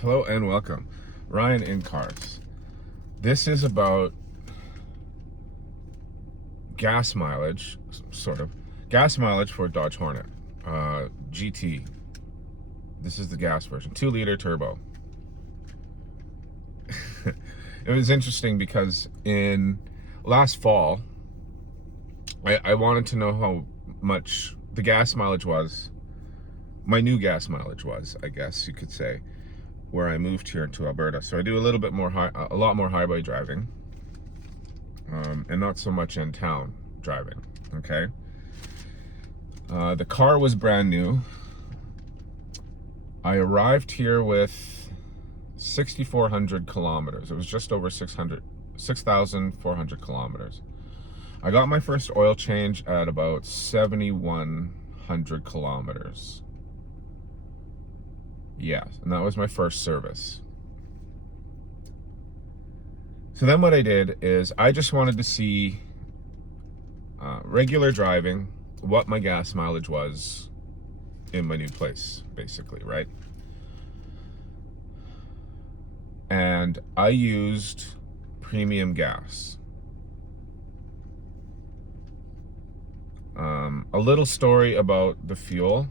Hello and welcome. Ryan in Cars. This is about gas mileage, sort of. Gas mileage for Dodge Hornet GT. This is the gas version, 2-liter turbo. It was interesting because in last fall, I wanted to know how much the gas mileage was, my new gas mileage was, I guess you could say, where I moved here to Alberta. So I do a lot more highway driving, and not so much in town driving. Okay. The car was brand new. I arrived here with 6,400 kilometers. It was just over 6,400 kilometers. I got my first oil change at about 7,100 kilometers. Yeah, and that was my first service. So then what I did is I just wanted to see regular driving, what my gas mileage was in my new place, basically, right? And I used premium gas. A little story about the fuel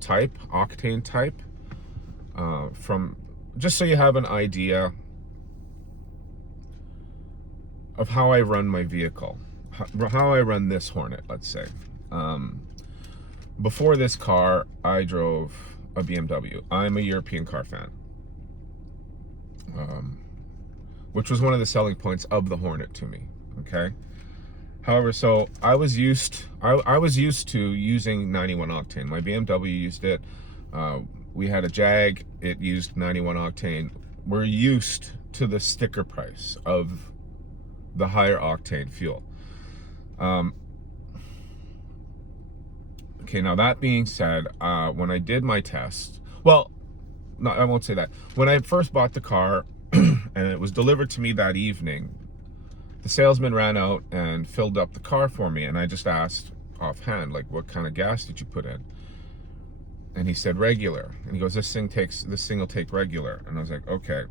type, octane type, from just so you have an idea of how I run my vehicle, how I run this Hornet, let's say. Before this car, I drove a BMW. I'm a European car fan, which was one of the selling points of the Hornet to me. Okay. However, so I was used to using 91 octane. My BMW used it. We had a Jag. It used 91 octane. We're used to the sticker price of the higher octane fuel. Okay, now that being said, when I did my test, well, no, I won't say that. When I first bought the car and it was delivered to me that evening, the salesman ran out and filled up the car for me, and I just asked offhand, like, what kind of gas did you put in? And he said regular. And he goes, this thing will take regular. And I was like, okay,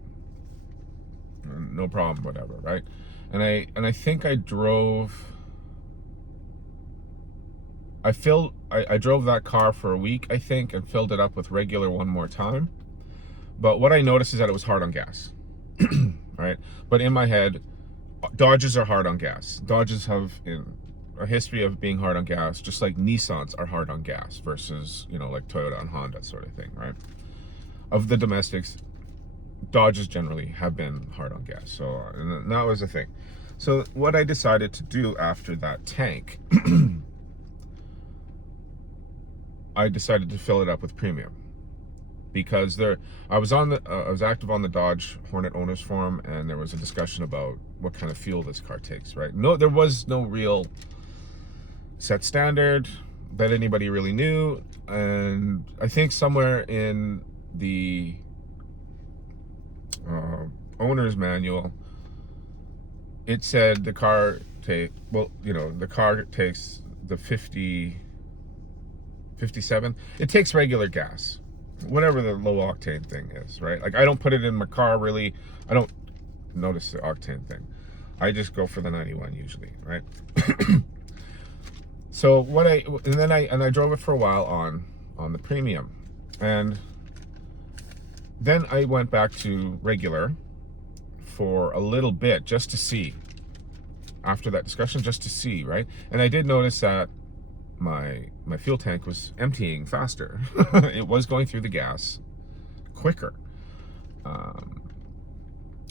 no problem, whatever, right? And I think I drove that car for a week, I think, and filled it up with regular one more time. But what I noticed is that it was hard on gas. Right? But in my head, Dodges are hard on gas. Dodges have a history of being hard on gas, just like Nissans are hard on gas versus, like Toyota and Honda sort of thing, right? Of the domestics, Dodges generally have been hard on gas. So and that was the thing. So what I decided to do after that tank, I decided to fill it up with premium. Because I was active on the Dodge Hornet Owners Forum, and there was a discussion about what kind of fuel this car takes, right? No, there was no real set standard that anybody really knew, and I think somewhere in the owner's manual, it said the car takes the 57. It takes regular gas, whatever the low octane thing is, right? Like, I don't put it in my car really. I don't notice the octane thing. I just go for the 91 usually, right? So I drove it for a while on the premium, and then I went back to regular for a little bit just to see, after that discussion, just to see, right? And I did notice that my fuel tank was emptying faster. It was going through the gas quicker, and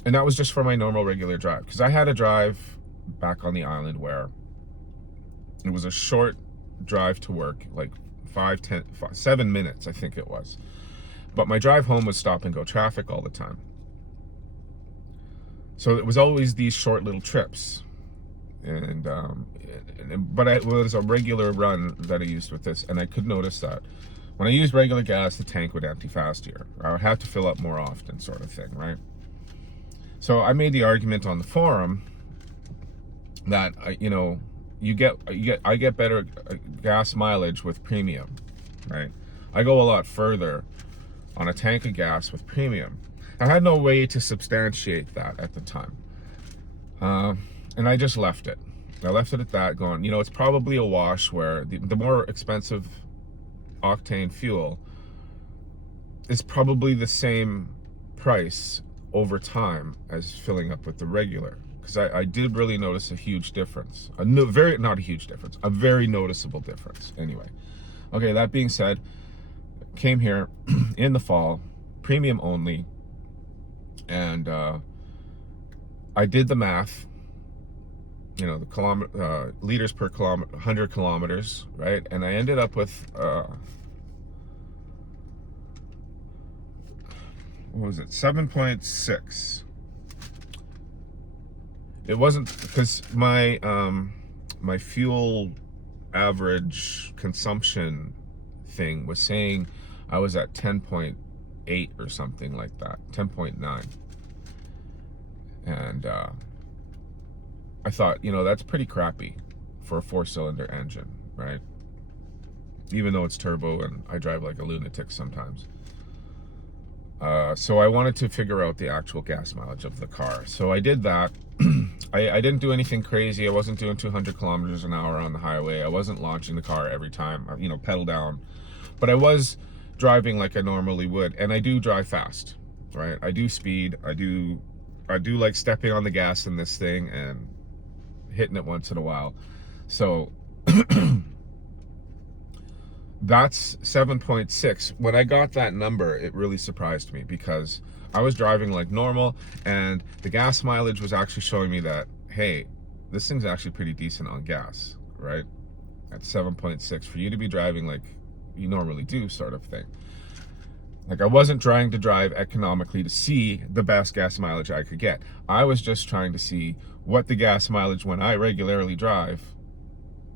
that was just for my normal regular drive, because I had a drive back on the island where it was a short drive to work, like 7 minutes, I think it was, but my drive home was stop and go traffic all the time. So it was always these short little trips. But it was a regular run that I used with this, and I could notice that when I used regular gas, the tank would empty faster. I would have to fill up more often, sort of thing, right? So I made the argument on the forum that I get better gas mileage with premium, right? I go a lot further on a tank of gas with premium. I had no way to substantiate that at the time. And I just left it. I left it at that, going, you know, it's probably a wash where the more expensive octane fuel is probably the same price over time as filling up with the regular. Because I did really notice a huge difference. Not a huge difference, a very noticeable difference. Anyway, okay, that being said, came here in the fall, premium only, and I did the math, you know, the liters per kilometer, 100 kilometers, right? And I ended up with, what was it, 7.6. It wasn't, because my my fuel average consumption thing was saying I was at 10.8 or something like that, 10.9. And I thought, you know, that's pretty crappy for a 4-cylinder engine, right? Even though it's turbo and I drive like a lunatic sometimes. So I wanted to figure out the actual gas mileage of the car. So I did that. I didn't do anything crazy. I wasn't doing 200 kilometers an hour on the highway. I wasn't launching the car every time, you know, pedal down. But I was driving like I normally would. And I do drive fast, right? I do speed. I do like stepping on the gas in this thing and hitting it once in a while. So that's 7.6. When I got that number, it really surprised me because I was driving like normal and the gas mileage was actually showing me that, hey, this thing's actually pretty decent on gas, right? At 7.6 for you to be driving like you normally do, sort of thing. Like I wasn't trying to drive economically to see the best gas mileage I could get. I was just trying to see what the gas mileage when I regularly drive,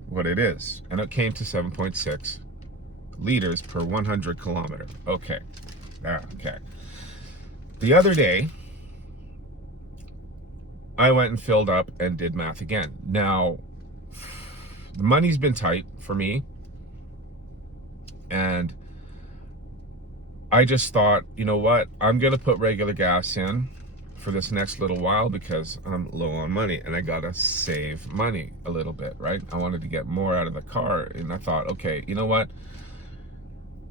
what it is. And it came to 7.6 liters per 100 kilometer. Okay. Okay. The other day, I went and filled up and did math again. Now, the money's been tight for me. And I just thought, you know what? I'm going to put regular gas in for this next little while because I'm low on money and I got to save money a little bit, right? I wanted to get more out of the car. And I thought, okay, you know what?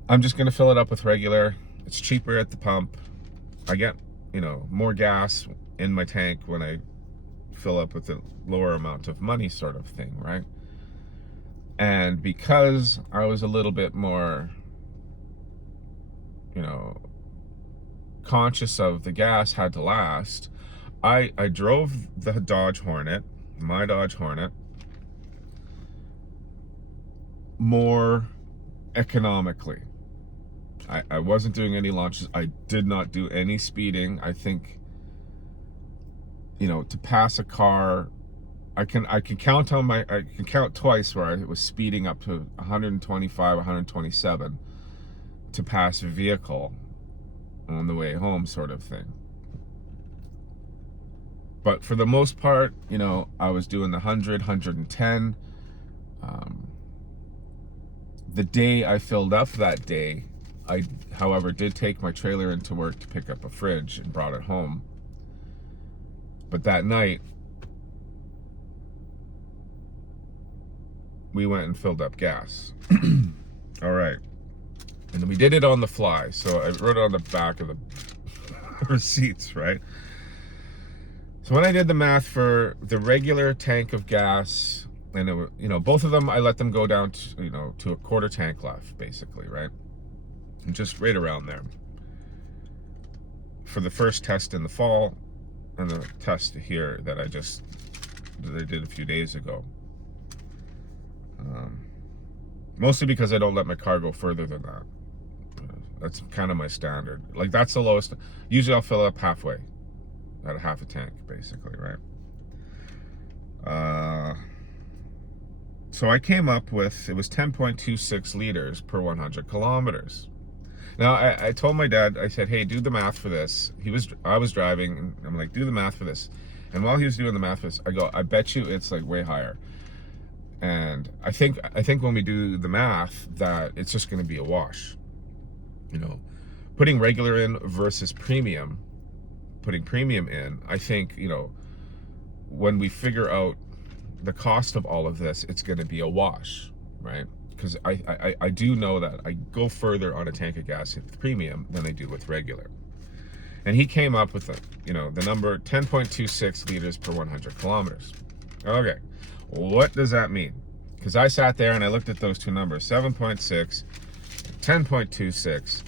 I'm just going to fill it up with regular. It's cheaper at the pump. I get, you know, more gas in my tank when I fill up with a lower amount of money, sort of thing, right? And because I was a little bit more, you know, conscious of the gas had to last, I drove the Dodge Hornet, my Dodge Hornet, more economically. I wasn't doing any launches. I did not do any speeding. I think, you know, to pass a car, I can count twice where I was speeding up to 125, 127 to pass a vehicle on the way home, sort of thing. But for the most part, you know, I was doing the 100, 110. The day I filled up that day, I, however, did take my trailer into work to pick up a fridge and brought it home. But that night, we went and filled up gas. All right. And then we did it on the fly. So I wrote it on the back of the receipts, right? So when I did the math for the regular tank of gas, and it, you know, both of them, I let them go down to, you know, to a quarter tank left, basically, right? And just right around there. For the first test in the fall, and the test here that I did a few days ago. Mostly because I don't let my car go further than that. That's kind of my standard. Like that's the lowest. Usually I'll fill up halfway, at a half a tank, basically, right? So I came up with, it was 10.26 liters per 100 kilometers. Now I told my dad, I said, hey, do the math for this. I was driving, and I'm like, do the math for this. And while he was doing the math for this, I go, I bet you it's like way higher. And I think when we do the math that it's just going to be a wash, you know. putting regular in versus premium, putting premium in, I think, when we figure out the cost of all of this, it's going to be a wash, right? Because I do know that I go further on a tank of gas with premium than I do with regular. And he came up with the number 10.26 liters per 100 kilometers. Okay, what does that mean? Because I sat there and I looked at those two numbers, 7.6, 10.26.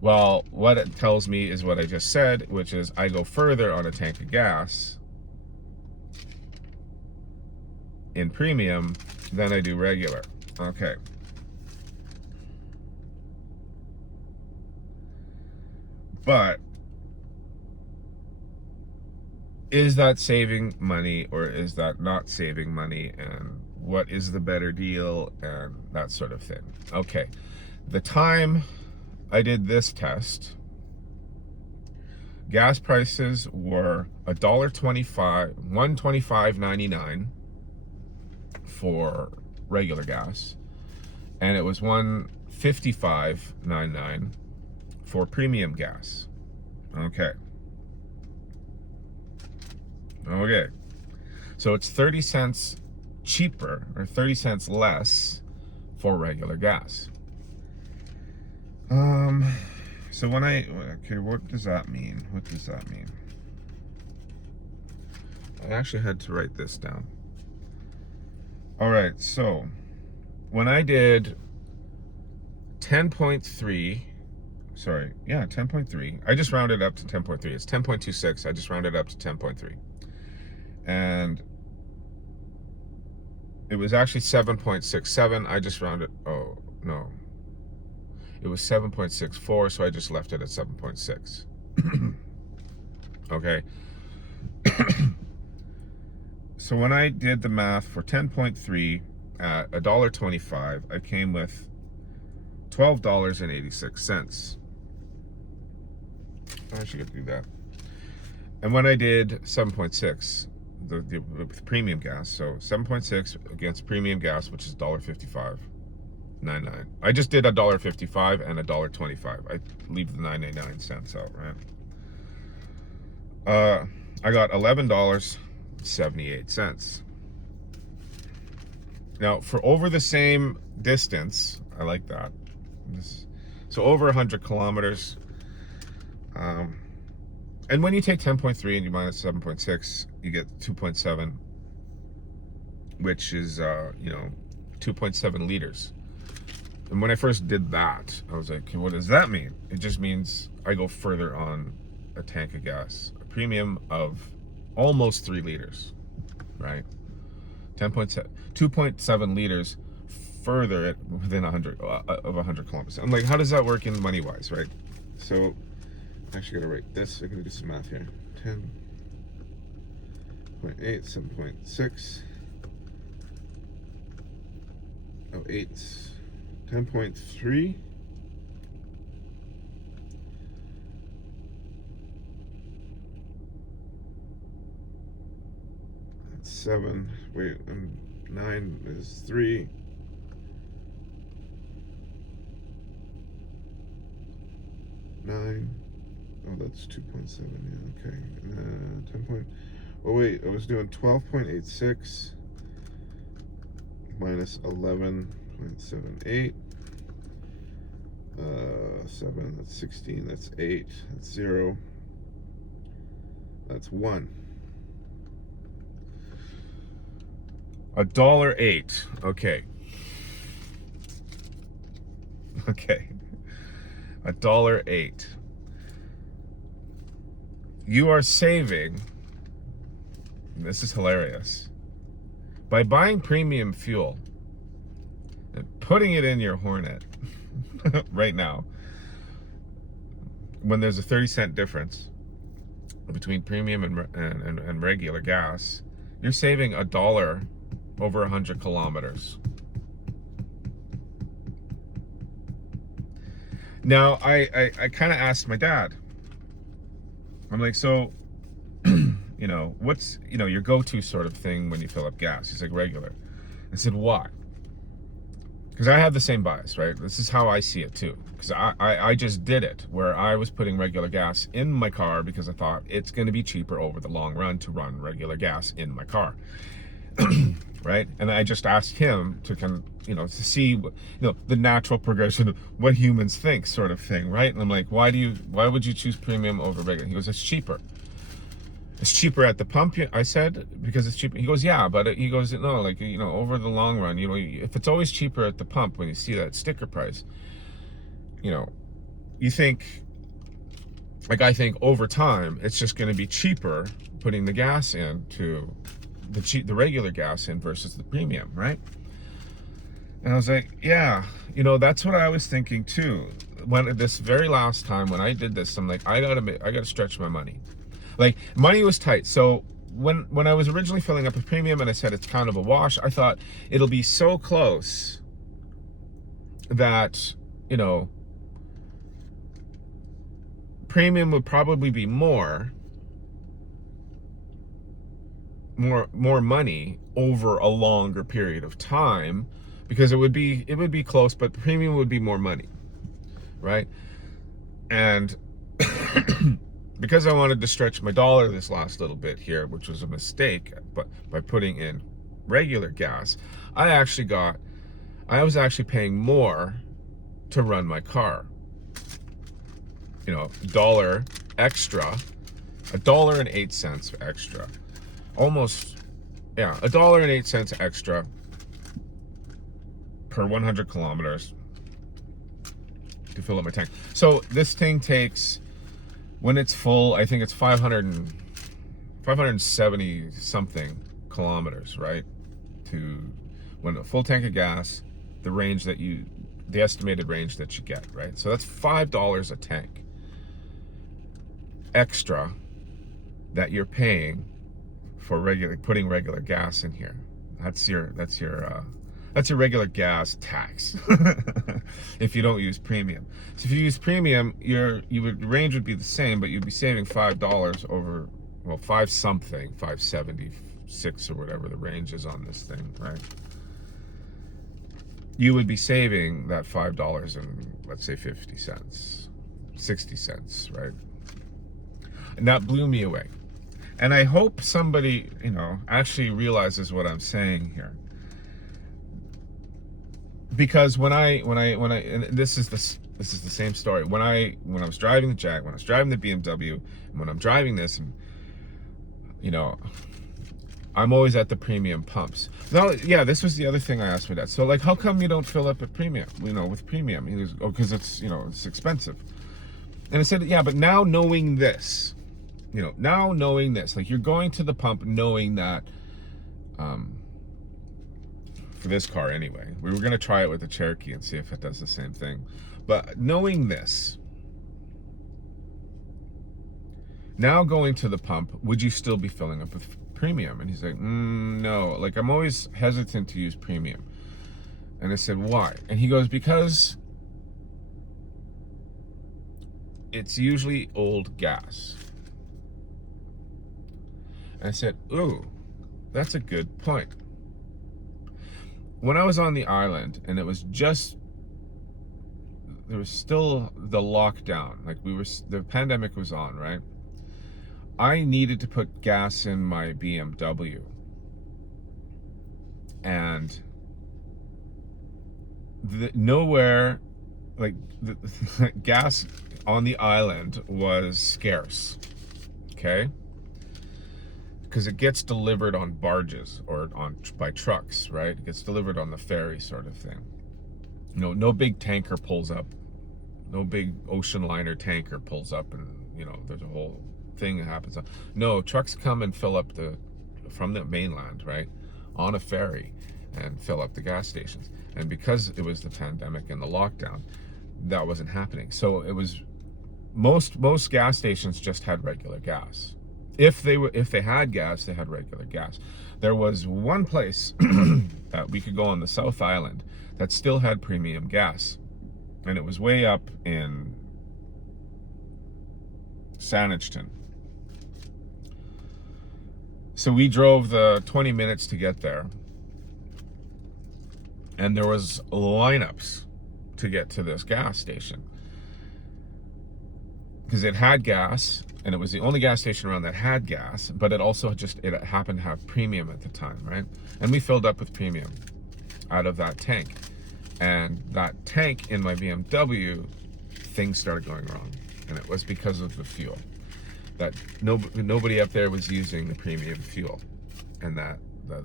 Well, what it tells me is what I just said, which is I go further on a tank of gas in premium than I do regular. Okay. But is that saving money or is that not saving money? And what is the better deal and that sort of thing? Okay. The time I did this test, gas prices were $1.25, $1.25.99 for regular gas, and it was $1.55.99 for premium gas. Okay. So it's 30 cents cheaper or 30 cents less for regular gas. So when what does that mean? What does that mean? I actually had to write this down. All right, so when I did 10.3, 10.3, I just rounded up to 10.3. It's 10.26, I just rounded up to 10.3. And it was actually 7.67, I just rounded, oh, no. It was 7.64, so I just left it at 7.6. Okay. So when I did the math for 10.3 at $1.25, I came with $12.86. I should do that. And when I did 7.6, the premium gas, so 7.6 against premium gas, which is $1.55.99. I just did $1.55 and $1.25. I leave the 99 cents out, right? I got $11.78. Now, for over the same distance, I like that. So over 100 kilometers. And when you take 10.3 and you minus 7.6, you get 2.7, which is, 2.7 liters. And when I first did that, I was like, okay, what does that mean? It just means I go further on a tank of gas, a premium of almost 3 liters, right? 2.7 liters further it within 100 kilometers. I'm like, how does that work in money wise, right? So I actually gotta write this. I'm gonna do some math here. 10.8, 7.6. Oh, 8. 10.3. That's 7. Wait, and 9 is 3. 9. Oh, that's 2.7. Yeah, okay. 10. Oh wait, I was doing 12.86 minus 11.78. 7. That's 16. That's 8. That's 0. That's 1. $1.08. Okay. Okay. $1.08. You are saving, this is hilarious, by buying premium fuel and putting it in your Hornet right now, when there's a 30-cent difference between premium and regular gas, you're saving $1 over 100 kilometers. Now, I kind of asked my dad, I'm like, so, what's, your go-to sort of thing when you fill up gas? He's like, regular. I said, why? because I have the same bias, right? This is how I see it too. Because I just did it where I was putting regular gas in my car because I thought it's going to be cheaper over the long run to run regular gas in my car. Right? And I just asked him to to see, the natural progression of what humans think, sort of thing, right? And I'm like, why would you choose premium over regular? He goes, it's cheaper. It's cheaper at the pump, I said, because it's cheaper. He goes, yeah, but he goes, no, like, over the long run, if it's always cheaper at the pump when you see that sticker price, you think, like, I think over time, it's just going to be cheaper putting the gas in to the regular gas in versus the premium, right? And I was like, yeah, that's what I was thinking too. When this very last time when I did this, I'm like, I gotta stretch my money. Like, money was tight. So when I was originally filling up a premium and I said it's kind of a wash, I thought it'll be so close that, premium would probably be more money over a longer period of time, because it would be close, but premium would be more money, right? And because I wanted to stretch my dollar this last little bit here, which was a mistake, but by putting in regular gas, I was actually paying more to run my car. $1 extra, $1.08 extra. Almost, yeah, $1.08 extra per 100 kilometers to fill up my tank. So this thing takes, when it's full, I think it's 570 something kilometers, right? When a full tank of gas, the estimated range that you get, right? So that's $5 a tank extra that you're paying for putting regular gas in here. That's your regular gas tax if you don't use premium. So if you use premium, range would be the same, but you'd be saving $5 over, well, 576 or whatever the range is on this thing, right? You would be saving that $5 in, let's say, 50 cents, 60 cents, right? And that blew me away. And I hope somebody, actually realizes what I'm saying here. Because when I and this is the same story. When I was driving the Jag, when I was driving the BMW, and when I'm driving this, and I'm always at the premium pumps. Now, yeah, this was the other thing I asked my dad. So, like, how come you don't fill up at premium? With premium, he goes, oh, because it's it's expensive. And I said, yeah, but now knowing this, like, you're going to the pump knowing that, for this car anyway, we were going to try it with the Cherokee and see if it does the same thing. But knowing this, now going to the pump, would you still be filling up with premium? And he's like, no, like, I'm always hesitant to use premium. And I said, why? And he goes, because it's usually old gas. And I said, ooh, that's a good point. When I was on the island and there was still the lockdown, like the pandemic was on, right? I needed to put gas in my BMW. And nowhere, like, the gas on the island was scarce, okay? Because it gets delivered on barges or by trucks, right? It gets delivered on the ferry, sort of thing. No big tanker pulls up, no big ocean liner tanker pulls up, and there's a whole thing that happens. No, trucks come and fill up from the mainland, right, on a ferry, and fill up the gas stations. And because it was the pandemic and the lockdown, that wasn't happening. So it was most gas stations just had regular gas. If they had gas, they had regular gas. There was one place that we could go on the South Island that still had premium gas, and it was way up in Saanich. So we drove the 20 minutes to get there, And there was lineups to get to this gas station because it had gas, and it was the only gas station around that had gas, but it also it happened to have premium at the time, right? And we filled up with premium out of that tank. And that tank in my BMW, things started going wrong. And it was because of the fuel. That nobody up there was using the premium fuel. And that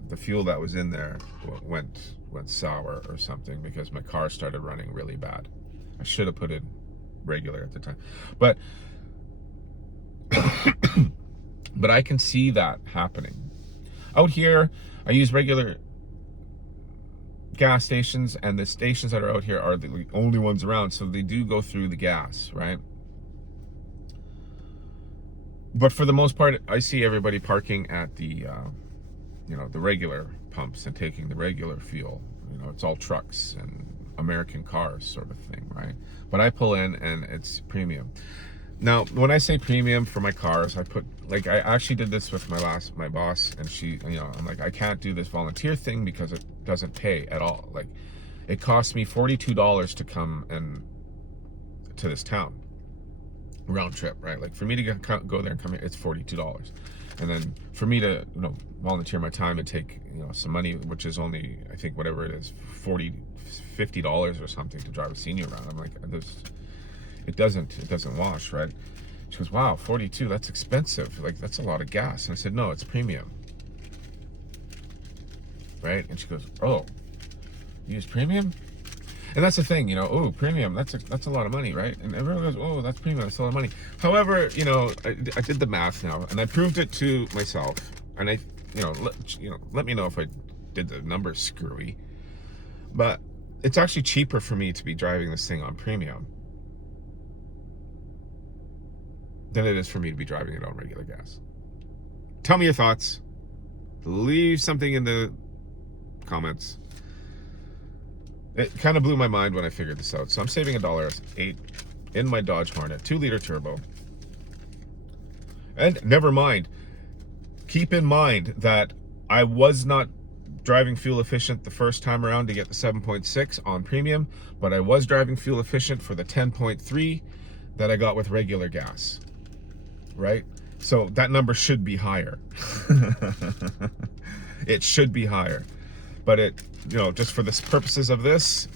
the fuel that was in there went sour or something because my car started running really bad. I should have put it regular at the time. But but I can see that happening. Out here, I use regular gas stations, and the stations that are out here are the only ones around, so they do go through the gas, right? But for the most part, I see everybody parking at the the regular pumps and taking the regular fuel. It's all trucks and American cars sort of thing, right? But I pull in and it's premium. Now, when I say premium for my cars, I actually did this with my boss, and she, I'm like, I can't do this volunteer thing because it doesn't pay at all. Like, it cost me $42 to come to this town, round trip, right? Like, for me to go there and come here, it's $42. And then for me to, volunteer my time and take, some money, which is only, I think, whatever it is, $50 or something to drive a senior around. I'm like, it doesn't wash, right? She goes, wow, 42, that's expensive. Like, that's a lot of gas. And I said, no, it's premium. Right? And she goes, oh, you use premium? And that's the thing, oh, premium, that's a lot of money, right? And everyone goes, oh, that's premium, that's a lot of money. However, I did the math now, and I proved it to myself. And I, let me know if I did the numbers screwy. But it's actually cheaper for me to be driving this thing on premium than it is for me to be driving it on regular gas. Tell me your thoughts. Leave something in the comments. It kind of blew my mind when I figured this out. So I'm saving $1.08 in my Dodge Hornet 2-liter turbo. And never mind, keep in mind that I was not driving fuel efficient the first time around to get the 7.6 on premium, but I was driving fuel efficient for the 10.3 that I got with regular gas. Right? So that number should be higher. It should be higher. But it, just for the purposes of this,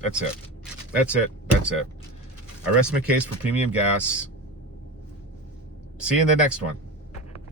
that's it. That's it. I rest my case for premium gas. See you in the next one.